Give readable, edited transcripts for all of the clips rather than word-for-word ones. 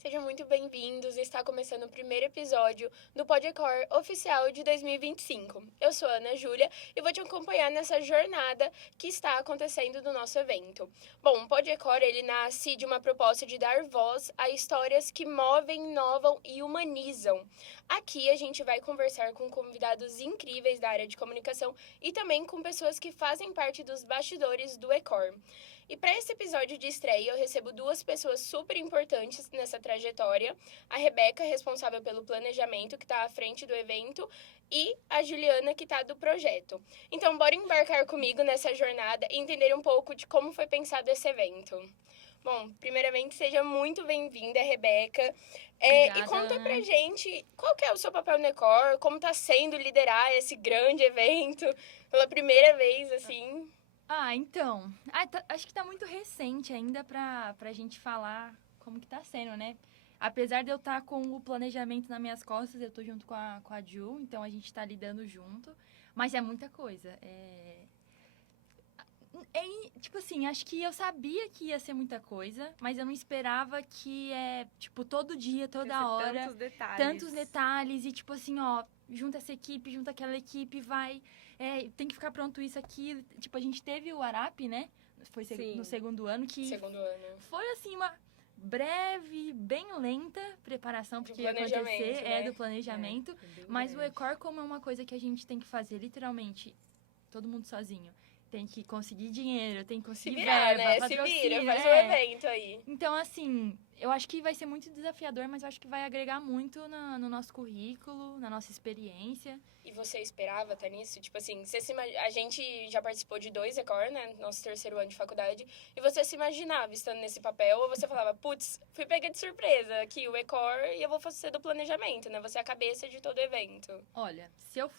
Sejam muito bem-vindos. Está começando o primeiro episódio do Podcor oficial de 2025. Eu sou a Ana Júlia e vou te acompanhar nessa jornada que está acontecendo do nosso evento. Bom, o Podcor, ele nasce de uma proposta de dar voz a histórias que movem, inovam e humanizam. Aqui a gente vai conversar com convidados incríveis da área de comunicação e também com pessoas que fazem parte dos bastidores do Ecor. E para esse episódio de estreia, eu recebo duas pessoas super importantes nessa trajetória. A Rebeca, responsável pelo planejamento, que está à frente do evento, e a Juliana, que está do projeto. Então, bora embarcar comigo nessa jornada e entender um pouco de como foi pensado esse evento. Bom, primeiramente, seja muito bem-vinda, Rebeca. E Obrigada, conta pra Ana. gente qual que é o seu papel no Ecor, como está sendo liderar esse grande evento pela primeira vez, assim. Então. Acho que tá muito recente ainda pra gente falar como que tá sendo, né? Apesar de eu estar com o planejamento nas minhas costas, eu tô junto com a Ju, então a gente tá lidando junto. Mas é muita coisa. Tipo assim, acho que eu sabia que ia ser muita coisa, mas eu não esperava que tipo, todo dia, toda hora. Tantos detalhes. Tantos detalhes e, tipo assim, ó, junta essa equipe, junta aquela equipe, vai. Tem que ficar pronto isso aqui. Tipo, a gente teve o Arap, né? Foi Sim. no segundo ano, que Segundo ano. foi assim, uma breve, bem lenta preparação porque ia planejamento, acontecer, né? do planejamento. Foi bem Mas o grande. Ecor, como é uma coisa que a gente tem que fazer literalmente todo mundo sozinho. Tem que conseguir dinheiro, tem que Se conseguir virar, verba, né? Se patrocínio, vira, faz um evento aí. Então, assim, eu acho que vai ser muito desafiador, mas eu acho que vai agregar muito no nosso currículo, na nossa experiência. E você esperava estar nisso? Tipo assim, a gente já participou de 2 Ecor, né? Nosso terceiro ano de faculdade. E você se imaginava estando nesse papel? Ou você falava, putz, fui pega de surpresa aqui, o Ecor, e eu vou fazer do planejamento, né? Você é a cabeça de todo o evento. Olha, se eu...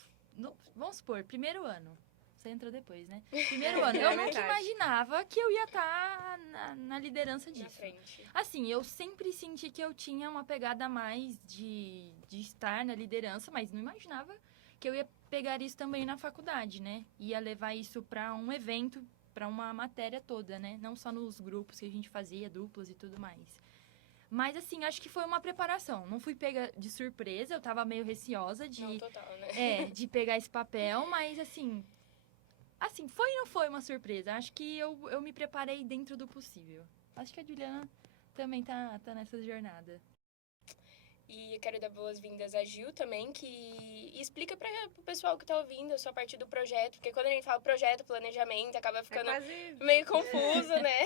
Vamos supor, primeiro ano. Você entrou depois, né? Primeiro ano. Eu É nunca verdade. imaginava que eu ia estar na liderança disso. Na frente. Assim, eu sempre senti que eu tinha uma pegada a mais de estar na liderança, mas não imaginava que eu ia pegar isso também na faculdade, né? Ia levar isso para um evento, para uma matéria toda, né? Não só nos grupos que a gente fazia, duplos e tudo mais. Mas, assim, acho que foi uma preparação. Não fui pega de surpresa, eu tava meio receosa Não, total, né? de pegar esse papel, mas, assim, foi e não foi uma surpresa. Acho que eu me preparei dentro do possível. Acho que a Juliana também tá nessa jornada. E eu quero dar boas-vindas a Gil também, que explica para o pessoal que tá ouvindo a sua parte do projeto, porque quando a gente fala projeto, planejamento, acaba ficando quase... meio confuso, né?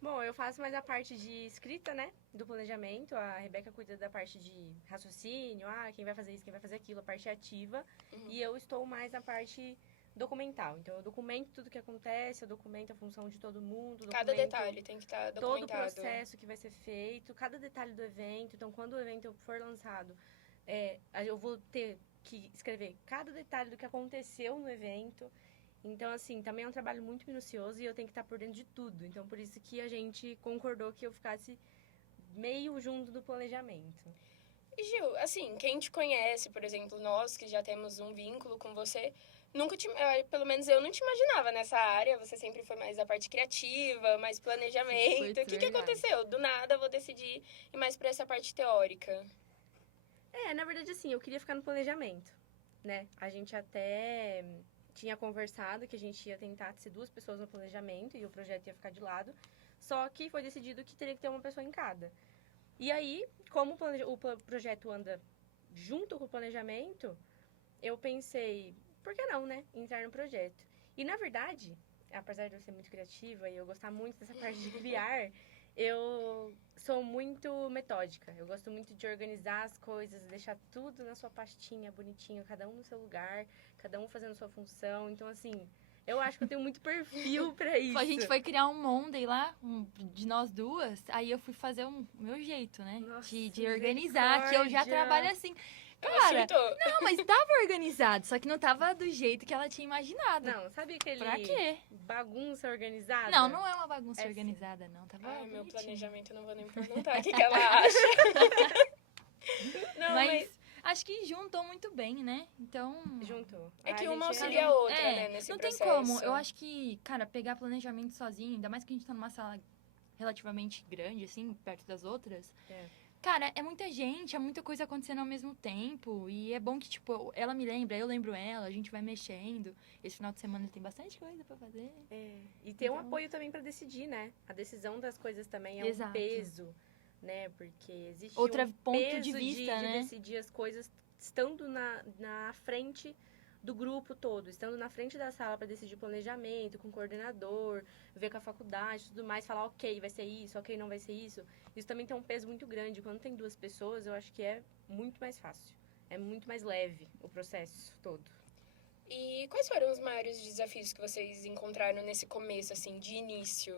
Bom, eu faço mais a parte de escrita, né? Do planejamento. A Rebeca cuida da parte de raciocínio. Quem vai fazer isso, quem vai fazer aquilo, a parte ativa. E eu estou mais na parte documental. Então, eu documento tudo que acontece, eu documento a função de todo mundo. Cada detalhe tem que estar todo o documentado. processo que vai ser feito, cada detalhe do evento. Então, quando o evento for lançado, eu vou ter que escrever cada detalhe do que aconteceu no evento. Então, assim, também é um trabalho muito minucioso e eu tenho que estar por dentro de tudo. Então, por isso que a gente concordou que eu ficasse meio junto do planejamento. E Gil, assim, quem te conhece, por exemplo, nós que já temos um vínculo com você, pelo menos eu não te imaginava nessa área. Você sempre foi mais da parte criativa, mais planejamento. Foi O que verdade. aconteceu? Do nada eu vou decidir ir mais pra essa parte teórica. Na verdade, assim, eu queria ficar no planejamento, né? A gente até tinha conversado que a gente ia tentar ser 2 pessoas no planejamento e o projeto ia ficar de lado. Só que foi decidido que teria que ter uma pessoa em cada. E aí, como o projeto anda junto com o planejamento, eu pensei, por que não, né? Entrar no projeto. E, na verdade, apesar de eu ser muito criativa e eu gostar muito dessa parte de criar, eu sou muito metódica. Eu gosto muito de organizar as coisas, deixar tudo na sua pastinha, bonitinho, cada um no seu lugar, cada um fazendo sua função. Então, assim, eu acho que eu tenho muito perfil pra isso. A gente foi criar um Monday lá, de nós duas, aí eu fui fazer o meu jeito, né? Nossa, de organizar, que eu já misericórdia. trabalho assim. Ela Cara, surtou. não, mas tava organizado, só que não tava do jeito que ela tinha imaginado. Não, sabe aquele Pra quê? bagunça organizada? Não, não é uma bagunça É organizada, não. Tava Ai, meu bonitinho. planejamento, eu não vou nem perguntar o que ela acha. Não, Mas acho que juntou muito bem, né? Então. Juntou. É que A uma gente- auxilia a outra, né, nesse não processo. tem como. Eu acho que, cara, pegar planejamento sozinho, ainda mais que a gente tá numa sala relativamente grande, assim, perto das outras. É. Cara, é muita gente, é muita coisa acontecendo ao mesmo tempo. E é bom que, tipo, ela me lembra, eu lembro ela, a gente vai mexendo. Esse final de semana tem bastante coisa pra fazer. E ter um Então- apoio também pra decidir, né? A decisão das coisas também é Exato. um peso, né? Porque existe Outro um ponto peso de vista, de né? decidir as coisas estando na frente do grupo todo, estando na frente da sala para decidir planejamento, com o coordenador, ver com a faculdade, tudo mais, falar ok, vai ser isso, ok, não vai ser isso. Isso também tem um peso muito grande. Quando tem duas pessoas, eu acho que é muito mais fácil. É muito mais leve o processo todo. E quais foram os maiores desafios que vocês encontraram nesse começo, assim, de início?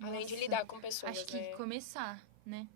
Além de Nossa, lidar com pessoas, acho que né? começar, né?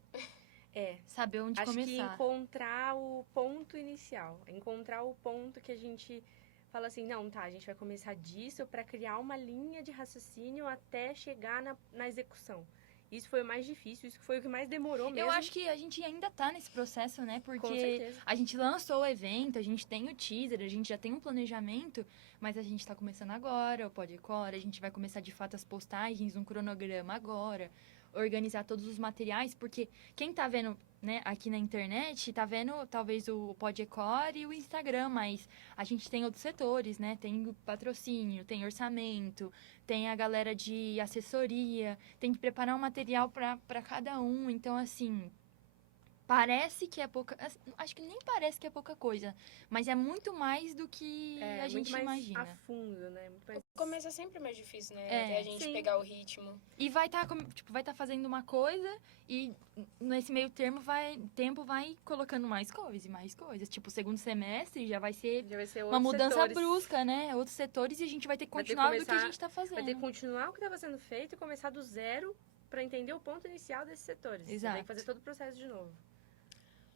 É, Saber onde acho que começar. encontrar o ponto inicial. Encontrar o ponto que a gente fala assim, não, tá, a gente vai começar disso para criar uma linha de raciocínio até chegar na execução. Isso foi o mais difícil, isso foi o que mais demorou mesmo. Eu acho que a gente ainda tá nesse processo, né? Com Porque certeza. a gente lançou o evento, a gente tem o teaser, a gente já tem um planejamento, mas a gente tá começando agora, o Podcore, a gente vai começar de fato as postagens, um cronograma agora, organizar todos os materiais, porque quem tá vendo, né, aqui na internet, tá vendo talvez o Podcore e o Instagram, mas a gente tem outros setores, né? Tem o patrocínio, tem orçamento, tem a galera de assessoria, tem que preparar um material para cada um. Então, assim, parece que é pouca. Acho que nem parece que é pouca coisa, mas é muito mais do que a Muito gente mais imagina. a fundo, né? Muito mais... O começo é sempre mais difícil, né? É, Até a gente sim. pegar o ritmo. E vai estar fazendo uma coisa e nesse meio tempo vai colocando mais coisas e mais coisas. Tipo, o segundo semestre já vai ser Já vai ser uma outros mudança setores. brusca, né? Outros setores e a gente vai ter que Vai ter que continuar do que a começar- gente tá fazendo. Vai ter que continuar o que estava sendo feito e começar do zero para entender o ponto inicial desses setores. Vai ter Exato. que fazer todo o processo de novo.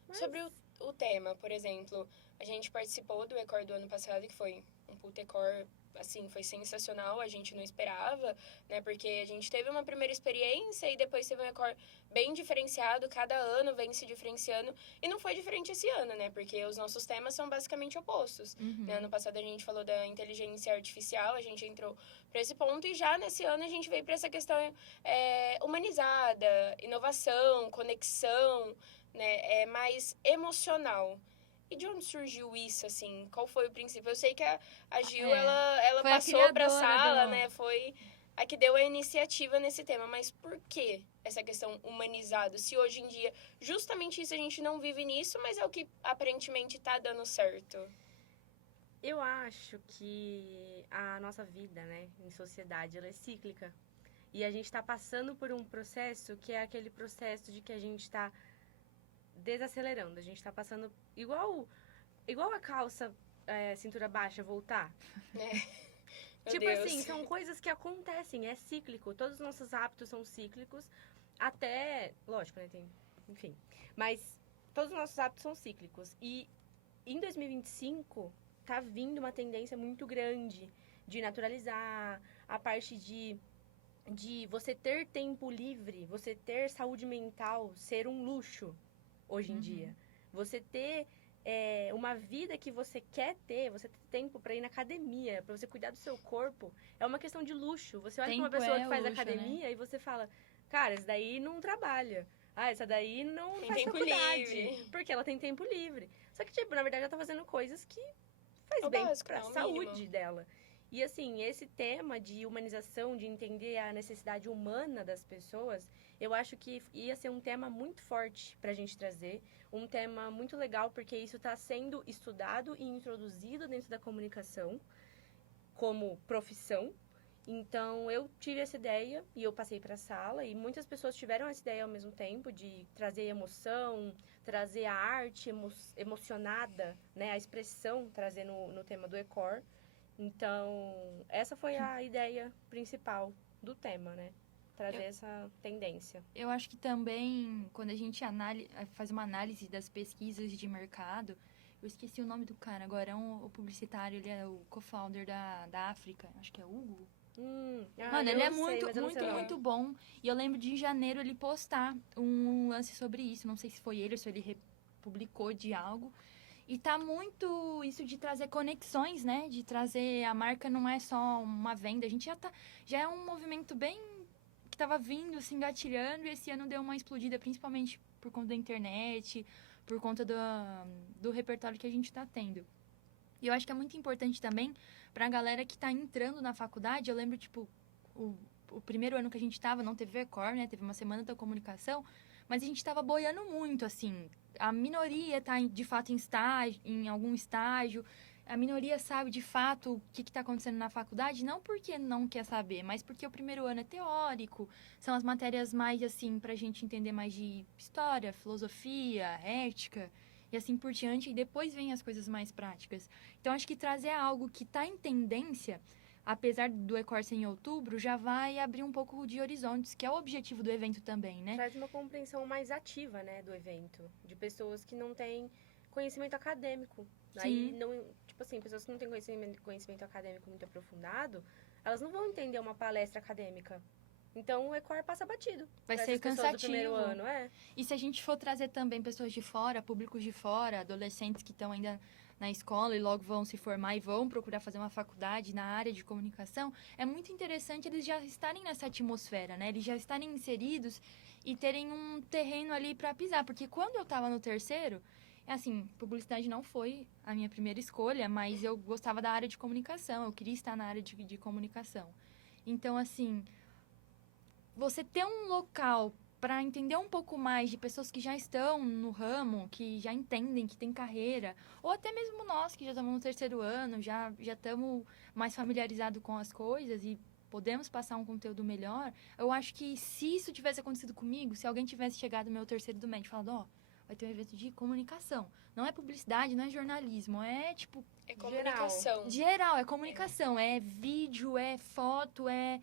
Mas- Sobre o tema, por exemplo, a gente participou do Ecor do ano passado, que foi um puta Ecor, assim, foi sensacional, a gente não esperava, né? Porque a gente teve uma primeira experiência e depois teve um Ecor bem diferenciado, cada ano vem se diferenciando. E não foi diferente esse ano, né? Porque os nossos temas são basicamente opostos. Uhum. Né? Ano passado a gente falou da inteligência artificial, a gente entrou para esse ponto e já nesse ano a gente veio para essa questão humanizada, inovação, conexão, né? É mais emocional. E de onde surgiu isso, assim? Qual foi o princípio? Eu sei que a Gil, ela Foi a passou pra criadora sala, do- né? Foi a que deu a iniciativa nesse tema. Mas por que essa questão humanizado? Se hoje em dia, justamente isso, a gente não vive nisso, mas é o que aparentemente tá dando certo. Eu acho que a nossa vida, né, em sociedade, ela é cíclica. E a gente está passando por um processo que é aquele processo de que a gente está desacelerando. A gente está passando igual a calça cintura baixa voltar. Né? Meu Tipo Deus. assim, são coisas que acontecem, é cíclico. Todos os nossos hábitos são cíclicos. Até, lógico, né, enfim. Mas todos os nossos hábitos são cíclicos. E em 2025 tá vindo uma tendência muito grande de naturalizar a parte de você ter tempo livre, você ter saúde mental, ser um luxo hoje em Uhum. dia. Você ter uma vida que você quer ter, você ter tempo pra ir na academia, pra você cuidar do seu corpo, é uma questão de luxo. Você olha pra uma Tempo pessoa é que faz luxo, academia e você fala, cara, essa daí não trabalha. Ah, essa daí não Tem faz tempo faculdade. livre. Porque ela tem tempo livre. Só que, tipo, na verdade, ela tá fazendo coisas que faz É o bem básico, pra né? O saúde mínimo. dela. E assim, esse tema de humanização, de entender a necessidade humana das pessoas, eu acho que ia ser um tema muito forte pra gente trazer. Um tema muito legal, porque isso está sendo estudado e introduzido dentro da comunicação como profissão. Então, eu tive essa ideia e eu passei para a sala e muitas pessoas tiveram essa ideia ao mesmo tempo de trazer emoção, trazer a arte emocionada, né, a expressão, trazer no tema do Ecor. Então, essa foi a ideia principal do tema, né? Trazer essa tendência. Eu acho que também, quando a gente faz uma análise das pesquisas de mercado, eu esqueci o nome do cara agora, é o publicitário, ele é o co-founder da África, acho que é Hugo. Mano, ele é muito bom. E eu lembro de em janeiro ele postar um lance sobre isso, não sei se foi ele ou se ele republicou de algo. E tá muito isso de trazer conexões, né? De trazer a marca não é só uma venda, a gente já é um movimento bem tava vindo, se engatilhando, e esse ano deu uma explodida, principalmente por conta da internet, por conta do repertório que a gente tá tendo. E eu acho que é muito importante também pra galera que tá entrando na faculdade. Eu lembro, tipo, o primeiro ano que a gente tava, não teve VECOR, né? Teve uma semana da comunicação, mas a gente tava boiando muito, assim. A minoria tá, de fato, em algum estágio. A minoria sabe, de fato, o que está acontecendo na faculdade, não porque não quer saber, mas porque o primeiro ano é teórico, são as matérias mais, assim, pra gente entender mais de história, filosofia, ética, e assim por diante, e depois vem as coisas mais práticas. Então, acho que trazer algo que está em tendência, apesar do ECOR ser em outubro, já vai abrir um pouco de horizontes, que é o objetivo do evento também, né? Traz uma compreensão mais ativa, né, do evento. De pessoas que não têm conhecimento acadêmico. Aí, não, tipo assim, pessoas que não têm conhecimento acadêmico muito aprofundado, elas não vão entender uma palestra acadêmica. Então, o ECOR passa batido. Vai pra ser essas pessoas do cansativo. primeiro ano, E se a gente for trazer também pessoas de fora, públicos de fora, adolescentes que estão ainda na escola e logo vão se formar e vão procurar fazer uma faculdade na área de comunicação, é muito interessante eles já estarem nessa atmosfera, né? Eles já estarem inseridos e terem um terreno ali para pisar. Porque quando eu estava no terceiro, assim, publicidade não foi a minha primeira escolha, mas eu gostava da área de comunicação, eu queria estar na área de comunicação. Então, assim, você ter um local para entender um pouco mais de pessoas que já estão no ramo, que já entendem, que tem carreira, ou até mesmo nós que já estamos no terceiro ano, já estamos mais familiarizados com as coisas e podemos passar um conteúdo melhor, eu acho que se isso tivesse acontecido comigo, se alguém tivesse chegado no meu terceiro do médio e falado, ó, vai ter um evento de comunicação. Não é publicidade, não é jornalismo, é tipo... É comunicação. Geral, é comunicação, é vídeo, é foto, é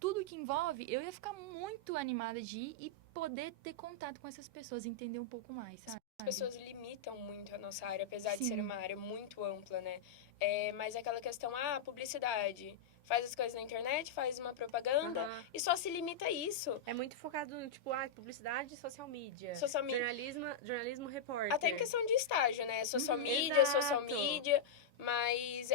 tudo que envolve. Eu ia ficar muito animada de ir e poder ter contato com essas pessoas, entender um pouco mais, sabe? As pessoas limitam muito a nossa área, apesar de Sim. ser uma área muito ampla, né? Mas aquela questão, publicidade, faz as coisas na internet, faz uma propaganda e só se limita a isso. É muito focado, tipo, publicidade e social media. Social media. Jornalismo repórter. Até em questão de estágio, né? Social media. Mas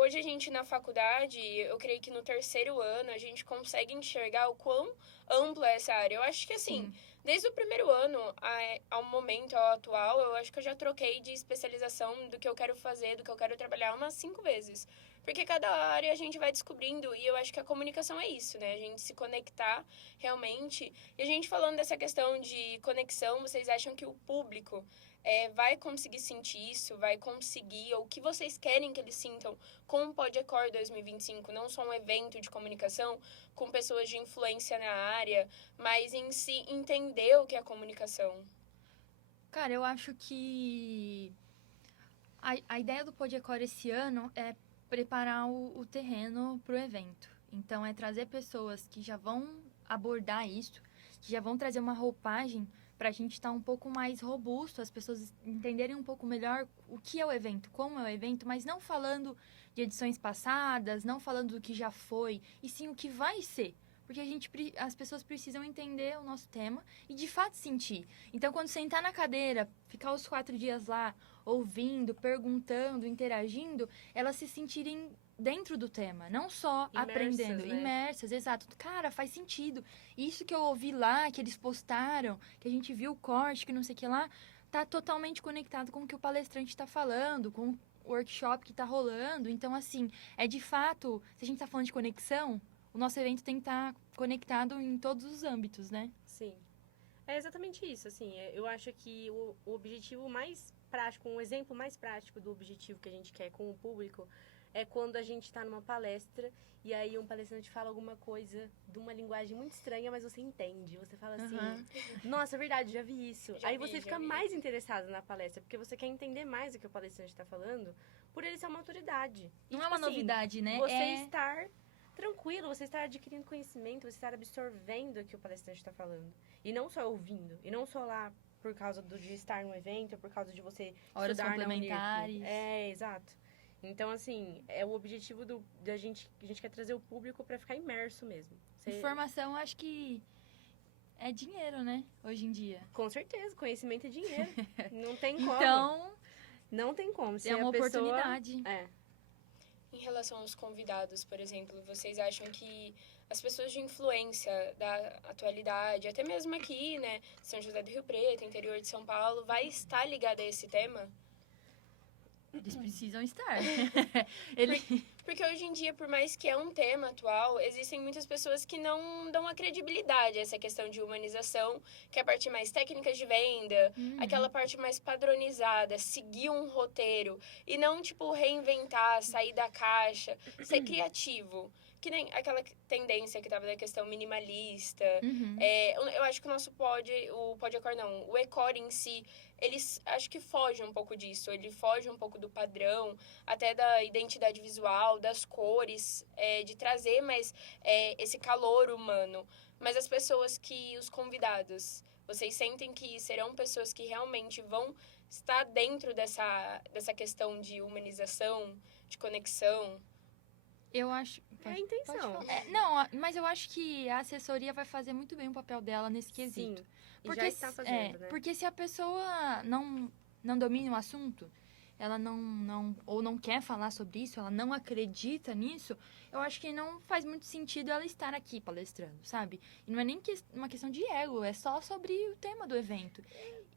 hoje a gente na faculdade, eu creio que no terceiro ano, a gente consegue enxergar o quão ampla é essa área. Eu acho que assim, desde o primeiro ano ao momento, ao atual, eu acho que eu já troquei de especialização do que eu quero fazer, do que eu quero trabalhar umas 5 vezes. Porque cada área a gente vai descobrindo, e eu acho que a comunicação é isso, né? A gente se conectar realmente. E a gente falando dessa questão de conexão, vocês acham que o público vai conseguir sentir isso? Vai conseguir? Ou o que vocês querem que eles sintam com o PodEcor 2025? Não só um evento de comunicação com pessoas de influência na área, mas em si entender o que é comunicação. Cara, eu acho que a ideia do PodEcor esse ano é preparar o terreno para o evento. Então, é trazer pessoas que já vão abordar isso, que já vão trazer uma roupagem para a gente estar um pouco mais robusto, as pessoas entenderem um pouco melhor o que é o evento, como é o evento, mas não falando de edições passadas, não falando do que já foi, e sim o que vai ser. Porque as pessoas precisam entender o nosso tema e, de fato, sentir. Então, quando sentar na cadeira, ficar os 4 dias lá, ouvindo, perguntando, interagindo, elas se sentirem dentro do tema, não só aprendendo, né? Imersas, exato. Cara, faz sentido. Isso que eu ouvi lá, que eles postaram, que a gente viu o corte, que não sei o que lá, tá totalmente conectado com o que o palestrante está falando, com o workshop que tá rolando. Então, assim, de fato, se a gente tá falando de conexão, o nosso evento tem que estar conectado em todos os âmbitos, né? Sim. É exatamente isso, assim. Eu acho que o objetivo mais prático, um exemplo mais prático do objetivo que a gente quer com o público é quando a gente está numa palestra e aí um palestrante fala alguma coisa de uma linguagem muito estranha, mas você entende. Você fala assim, nossa, é verdade, já vi isso. Aí você fica mais interessado na palestra, porque você quer entender mais o que o palestrante está falando, por ele ser uma autoridade. Não é uma novidade, né? Você estar tranquilo, você estar adquirindo conhecimento, você estar absorvendo o que o palestrante está falando. E não só ouvindo, e não só lá por causa de estar no evento, por causa de você horas estudar complementares. Exato. Então, assim, é o objetivo da gente, a gente quer trazer o público para ficar imerso mesmo. Informação, acho que é dinheiro, né? Hoje em dia. Com certeza, conhecimento é dinheiro. Não tem como. Então, não tem como. Se é uma a pessoa... oportunidade. Em relação aos convidados, por exemplo, vocês acham que as pessoas de influência da atualidade, até mesmo aqui, né, São José do Rio Preto, interior de São Paulo, vai estar ligada a esse tema? Eles precisam estar. Ele... Porque hoje em dia, por mais que é um tema atual, existem muitas pessoas que não dão a credibilidade a essa questão de humanização, que é a parte mais técnica de venda, aquela parte mais padronizada, seguir um roteiro e não, tipo, reinventar, sair da caixa, ser criativo. Que nem aquela tendência que tava da questão minimalista. Eu acho que o Podecor não, o Ecor em si, eles acho que foge um pouco disso. Ele foge um pouco do padrão, até da identidade visual, das cores, de trazer mais esse calor humano. Mas as pessoas os convidados, vocês sentem que serão pessoas que realmente vão estar dentro dessa questão de humanização, de conexão? Eu acho... É a intenção. Não, mas eu acho que a assessoria vai fazer muito bem o papel dela nesse quesito. Sim, porque já está fazendo, né? Porque se a pessoa não domina o assunto, ela ou não quer falar sobre isso, ela não acredita nisso, eu acho que não faz muito sentido ela estar aqui palestrando, sabe? E não é nem uma questão de ego, é só sobre o tema do evento.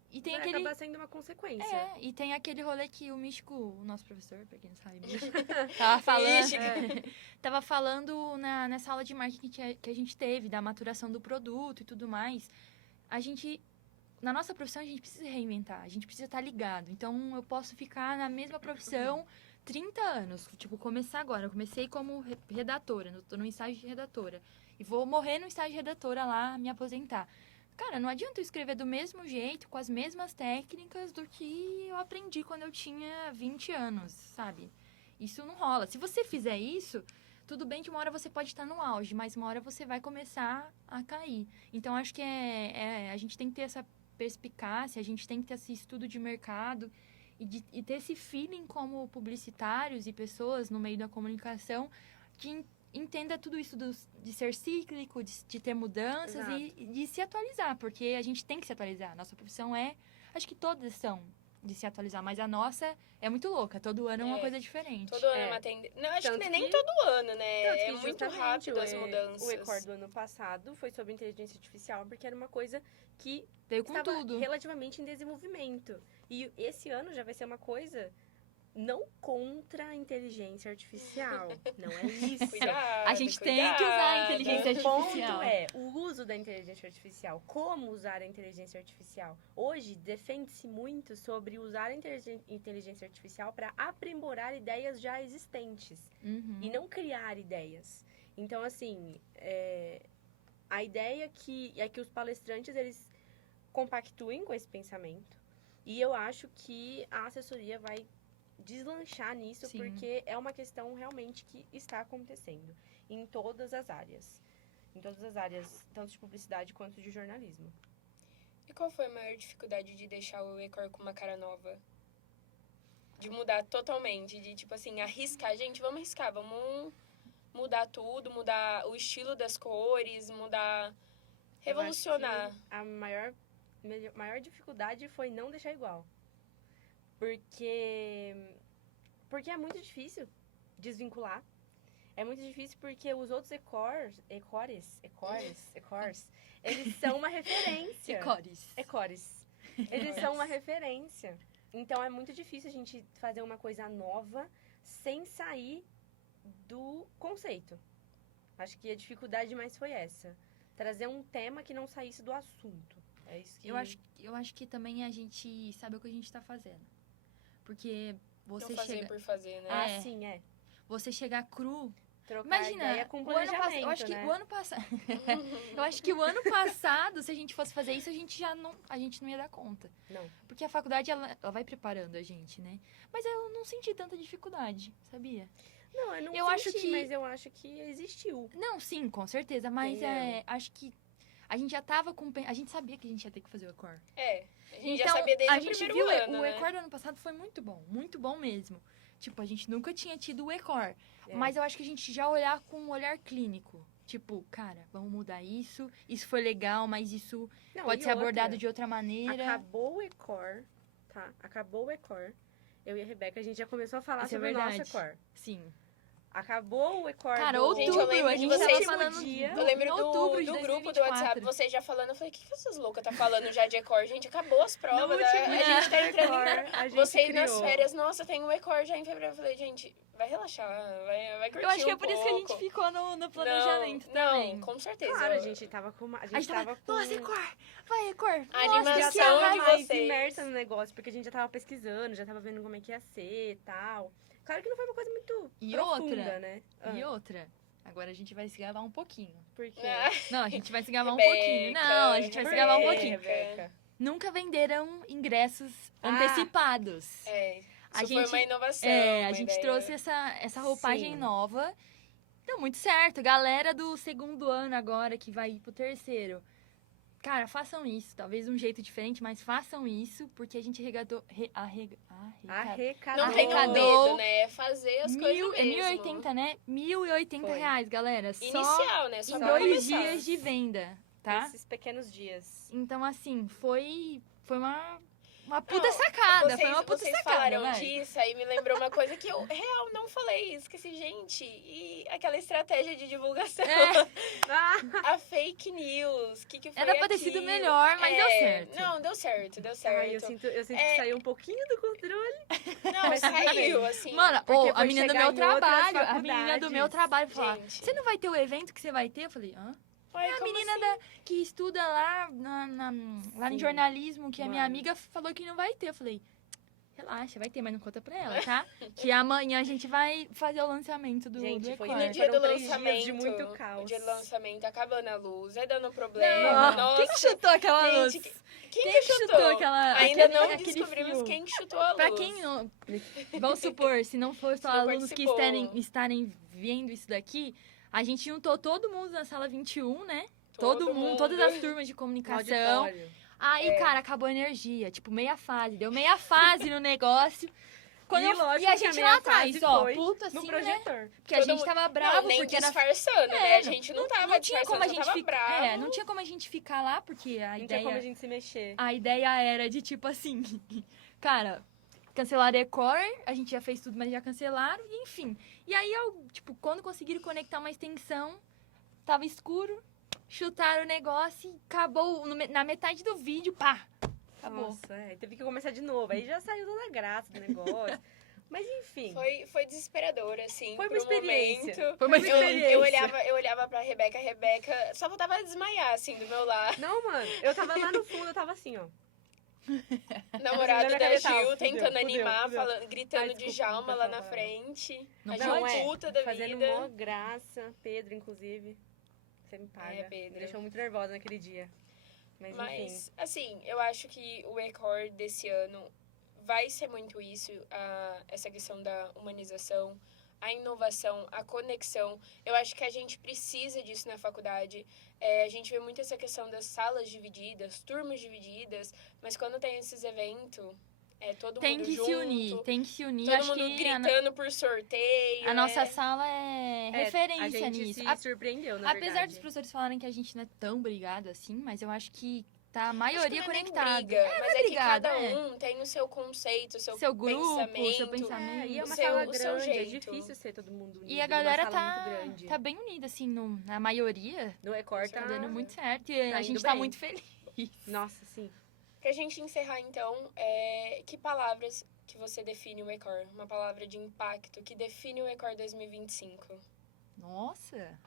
E tem vai acabar sendo uma consequência. E tem aquele rolê que o Místico, o nosso professor, pra quem não sabe, Místico, tava falando, tava falando nessa aula de marketing que a gente teve, da maturação do produto e tudo mais. Na nossa profissão, a gente precisa reinventar, a gente precisa estar ligado. Então, eu posso ficar na mesma profissão 30 anos, tipo, começar agora. Eu comecei como redatora, tô no estágio de redatora. E vou morrer no estágio de redatora lá, me aposentar. Cara, não adianta eu escrever do mesmo jeito, com as mesmas técnicas do que eu aprendi quando eu tinha 20 anos, sabe? Isso não rola. Se você fizer isso, tudo bem que uma hora você pode estar no auge, mas uma hora você vai começar a cair. Então, acho que a gente tem que ter essa perspicácia, a gente tem que ter esse estudo de mercado e ter esse feeling como publicitários e pessoas no meio da comunicação que entenda tudo isso de ser cíclico, de ter mudanças e de se atualizar, porque a gente tem que se atualizar. Nossa profissão acho que todas são de se atualizar, mas a nossa é muito louca. Todo ano é uma coisa diferente. Todo ano é uma tendência. Não, acho que nem todo ano, né? É muito rápido as mudanças. O Ecor do ano passado foi sobre inteligência artificial, porque era uma coisa que veio com estava tudo. Relativamente em desenvolvimento. E esse ano já vai ser uma coisa não contra a inteligência artificial. Não é isso. Cuidado, a gente tem que usar a inteligência artificial. O ponto é o uso da inteligência artificial. Como usar a inteligência artificial? Hoje, defende-se muito sobre usar a inteligência artificial para aprimorar ideias já existentes. E não criar ideias. Então, assim, a ideia é que os palestrantes, eles compactuem com esse pensamento. E eu acho que a assessoria vai deslanchar nisso, Sim. porque é uma questão realmente que está acontecendo em todas as áreas. Em todas as áreas, tanto de publicidade quanto de jornalismo. E qual foi a maior dificuldade de deixar o Ecor com uma cara nova? De mudar totalmente, de tipo assim, arriscar. Gente, vamos arriscar, vamos mudar tudo, mudar o estilo das cores, mudar, revolucionar. A maior dificuldade foi não deixar igual. Porque é muito difícil desvincular. É muito difícil porque os outros ecores, eles são uma referência. Ecores. Eles são uma referência. Então, é muito difícil a gente fazer uma coisa nova sem sair do conceito. Acho que a dificuldade mais foi essa. Trazer um tema que não saísse do assunto. É isso que... Eu acho que também a gente sabe o que a gente tá fazendo. Porque você não fazer chega... por fazer, né? Ah, sim, é. Você chegar cru... Trocar ideia com planejamento, eu acho que né? o ano passado... eu acho que o ano passado, se a gente fosse fazer isso, a gente não ia dar conta. Não. Porque a faculdade, ela vai preparando a gente, né? Mas eu não senti tanta dificuldade, sabia? Não, eu não mas eu acho que existiu. Não, sim, com certeza. Mas acho que a gente já tava com... A gente sabia que a gente ia ter que fazer o Ecor. A gente já sabia desde o primeiro ano, o Ecor do ano passado foi muito bom mesmo. Tipo, a gente nunca tinha tido o Ecor. Mas eu acho que a gente já olhar com um olhar clínico. Tipo, cara, vamos mudar isso. Isso foi legal, mas isso pode ser abordado de outra maneira. Acabou o Ecor, tá? Acabou o Ecor. Eu e a Rebeca, a gente já começou a falar Isso sobre é o nosso verdade. Ecor. Sim. Acabou o Ecor Cara, do... outubro, Gente, eu lembro a de gente vocês- tava último falando dia. Eu lembro em outubro de do grupo do 2024. WhatsApp, vocês já falando, eu falei, o que essas loucas tá falando já de Ecor? Gente, acabou as provas, No a último gente tá dia do entrando Ecor, a gente Vocês nas criou. férias, nossa, tem um Ecor já em fevereiro. Eu falei, gente, vai relaxar, vai curtir Eu acho que é um por isso que a gente pouco. ficou no planejamento não, também. Não, com certeza. Claro, a gente tava com... A A gente gente tava, tava com... nossa, Ecor, vai, Ecor. A Nossa, animação já que tava de arraso. mais vocês. imersa no negócio, porque a gente já tava pesquisando, já tava vendo como é que ia ser e tal. Claro que não foi uma coisa muito E profunda, outra? né? E outra, agora a gente vai se gabar um pouquinho. Por quê? Ah, Não, a gente vai se gabar um Rebeca, pouquinho. Não, a gente vai se gabar um Rebeca. pouquinho. Rebeca. Nunca venderam ingressos Ah. antecipados. É, A isso gente- foi uma inovação. É, a uma gente ideia. trouxe essa roupagem Sim. nova. Deu muito certo. Galera do segundo ano agora que vai ir pro terceiro. Cara, façam isso. Talvez de um jeito diferente, mas façam isso, porque a gente Arrecadou. Não tenham Arrecadou medo, né? É fazer as coisas é mesmo. 1.080, né? R$1.080, Foi. galera. Só Inicial, né? Só em pra 2 começar. dias de venda, tá? Esses pequenos dias. Então, assim, foi uma puta Não, sacada. Foi uma puta vocês sacada, falaram vai. disso, aí me lembrou uma coisa que eu, real, não falei. Esqueci, gente. E aquela estratégia de divulgação. É, Ah, A fake news. Que foi era pra ter sido aquilo? melhor, mas deu É, certo. Não, deu certo, deu certo. ai, eu sinto que É. saiu um pouquinho do controle. Não, Mas tudo saiu, bem. assim. Mano, Porque a foi menina do chegar meu em outras trabalho, a menina do faculdades. meu trabalho falou: Gente. você não vai ter o evento que você vai ter? Eu falei, hã? Ué, É a como menina assim? que estuda lá, lá em Sim. jornalismo, que a minha Mano. amiga falou que não vai ter. Eu falei, relaxa, vai ter, mas não conta pra ela, tá? Que amanhã a gente vai fazer o lançamento do Gente, foi E Ecor. no dia do Foram 3 dias de lançamento, muito caos. o dia do lançamento, acabando a luz, é dando problema. Não, Nossa, quem que chutou aquela luz? gente, Quem que que chutou aquela... Ainda aquele- não aquele descobrimos fio? quem que chutou a luz. Pra quem não... Vamos supor, se não for só não alunos que participou. estarem vendo isso daqui, a gente juntou todo mundo na sala 21, né? Todo mundo, todas as turmas de No comunicação. auditório. Aí, É. cara, acabou a energia. Tipo, meia fase. Deu meia fase no negócio. Quando E lógico e a que a gente meia lá atrás, fase ó, foi puta assim, No né? projetor. Porque a Todo gente mundo- tava Não, bravo, nem porque era... disfarçando, né? A gente não tava não tinha como a disfarçando, gente tava ficar. bravo. É, não tinha como a gente ficar lá, porque a Não tinha como a ideia. gente se mexer. A ideia era de tipo assim, cara, cancelaram a Ecor, a gente já fez tudo, mas já cancelaram, e enfim. E aí eu, tipo, quando conseguiram conectar uma extensão, tava escuro, chutaram o negócio e acabou na metade do vídeo, pá! Acabou. Nossa, teve que começar de novo. Aí já saiu toda a graça do negócio. Mas enfim. Foi desesperador, assim, Foi uma pro experiência. momento. Foi uma Eu, experiência. eu olhava pra Rebeca, só faltava desmaiar, assim, do meu lado. Não, mano, eu tava lá no fundo, eu tava assim, ó. Namorado minha da cabeça, Gil, fudeu, tentando fudeu, animar, fudeu. gritando Ai, de desculpa, Djalma não lá pode na falar. frente. Não A pode? Gil puta da Fazendo vida. mó graça. Pedro, inclusive. Você me paga. Pedro. Me deixou muito nervosa naquele dia. Mas enfim. Mas, assim, eu acho que o Ecor desse ano vai ser muito isso, essa questão da humanização, a inovação, a conexão. Eu acho que a gente precisa disso na faculdade. A gente vê muito essa questão das salas divididas, turmas divididas, mas quando tem esses eventos, todo Tem mundo que junto, se unir, tem que se unir. todo Acho mundo que gritando por sorteio. a nossa sala é referência a gente nisso. se surpreendeu, na Apesar verdade. dos professores falarem que a gente não é tão brigado assim, mas eu acho que tá a Acho que maioria não é nem conectada. briga, mas é que brigado, cada é. um tem o seu conceito, o seu, Seu grupo, pensamento. seu pensamento. E é uma o seu- sala o seu grande, é jeito. difícil ser todo mundo unido. E a numa galera sala muito grande. tá bem unida, assim, na maioria. No Ecor Tá tá dando muito certo e tá a gente indo tá bem. muito feliz. Nossa, sim. Pra gente encerrar, então, que palavras que você define o Ecor? Uma palavra de impacto que define o Ecor 2025. Nossa!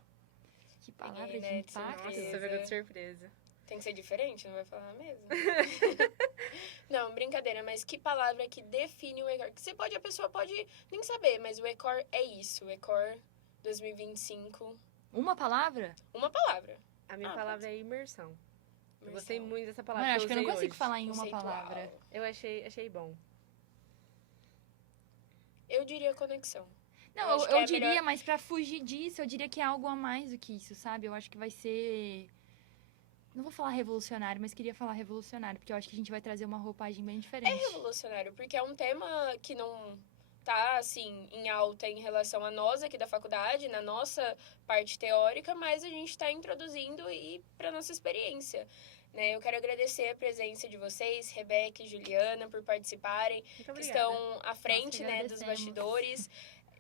Que palavra Peguei, de né, de impacto. Nossa, Surpresa. você pegou de surpresa. Tem que ser diferente, não vai falar mesmo? Não, brincadeira, mas que palavra que define o Ecor? Que a pessoa pode nem saber, mas o Ecor é isso. O Ecor 2025. Uma palavra? Uma palavra. A minha Ah, palavra é imersão. Eu gostei Imersão. muito dessa palavra. Mano, acho que eu não usei consigo hoje. falar em uma Conceitual. palavra. Eu achei bom. Eu diria conexão. Não, Eu acho que eu é diria, melhor- mas pra fugir disso, eu diria que é algo a mais do que isso, sabe? Eu acho que vai ser... Não vou falar revolucionário, mas queria falar revolucionário, porque eu acho que a gente vai trazer uma roupagem bem É diferente. revolucionário, porque é um tema que não tá, assim, em alta em relação a nós aqui da faculdade, na nossa parte teórica, mas a gente está introduzindo e para nossa experiência. Né? Eu quero agradecer a presença de vocês, Rebeca e Juliana, por participarem, Muito que obrigada. estão à frente, né, dos agradecemos. bastidores.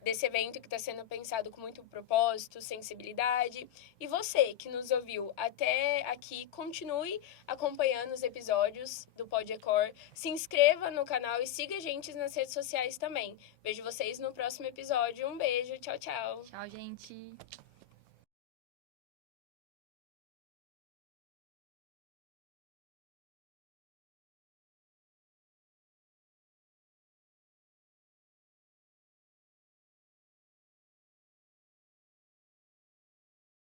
desse evento que está sendo pensado com muito propósito, sensibilidade. E você que nos ouviu até aqui, continue acompanhando os episódios do Podecor, se inscreva no canal e siga a gente nas redes sociais também. Vejo vocês no próximo episódio. Um beijo, tchau, tchau! Tchau, gente!